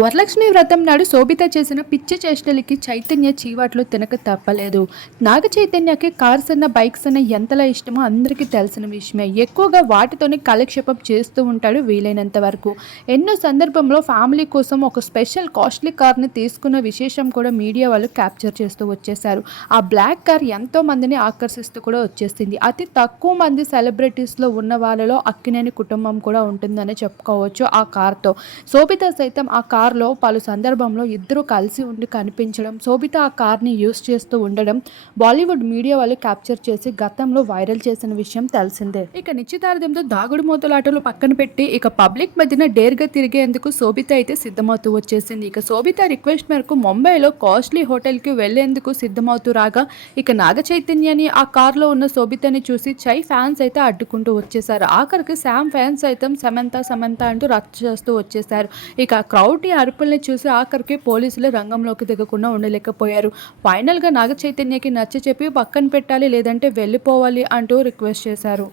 వరలక్ష్మి వ్రతం నాడు శోభిత చేసిన పిచ్చి చేష్టలకి చైతన్య చీవాట్లు తినక తప్పలేదు. నాగ చైతన్యకి కార్స్ అన్న బైక్స్ అన్న ఎంతలా ఇష్టమో అందరికీ తెలిసిన విషయమే. ఎక్కువగా వాటితోనే కాలక్షేపం చేస్తూ ఉంటాడు వీలైనంత వరకు. ఎన్నో సందర్భంలో ఫ్యామిలీ కోసం ఒక స్పెషల్ కాస్ట్లీ కార్ని తీసుకున్న విశేషం కూడా మీడియా వాళ్ళు క్యాప్చర్ చేస్తూ వచ్చేసారు. ఆ బ్లాక్ కార్ ఎంతో మందిని ఆకర్షిస్తూ కూడా వచ్చేసింది. అతి తక్కువ మంది సెలబ్రిటీస్లో ఉన్న వాళ్ళలో అక్కినేని కుటుంబం కూడా ఉంటుందని చెప్పుకోవచ్చు. ఆ కార్తో శోభిత సైతం ఆ కార్లో పలు సందర్భంలో ఇద్దరు కలిసి ఉండి కనిపించడం, శోభిత ఆ కార్ని యూస్ చేస్తూ ఉండడం బాలీవుడ్ మీడియా వాళ్ళు క్యాప్చర్ చేసి గతంలో వైరల్ చేసిన విషయం తెలిసిందే. ఇక నిశ్చితార్థంతో దాగుడు మూతలాటలు పక్కన పెట్టి ఇక పబ్లిక్ మధ్యన డేర్గా తిరిగేందుకు శోభిత అయితే సిద్ధమవుతూ వచ్చేసింది. ఇక శోభిత రిక్వెస్ట్ మేరకు ముంబైలో కాస్ట్లీ హోటల్కి వెళ్లేందుకు సిద్ధమవుతూ రాగా ఇక నాగ చైతన్యని ఆ కార్లో ఉన్న శోభితని చూసి చై ఫ్యాన్స్ అయితే అడ్డుకుంటూ వచ్చేసారు. ఆఖరికి శామ్ ఫ్యాన్స్ సైతం సమంత అంటూ రచ్చ చేస్తూ వచ్చేసారు. ఇక క్రౌడ్ అరుపుల్ని చూసి ఆఖరికి పోలీసులు రంగంలోకి దిగకుండా ఉండలేకపోయారు. ఫైనల్గా నాగ చైతన్యకి నచ్చ చెప్పి పక్కన పెట్టాలి, లేదంటే వెళ్ళిపోవాలి అంటూ రిక్వెస్ట్ చేశారు.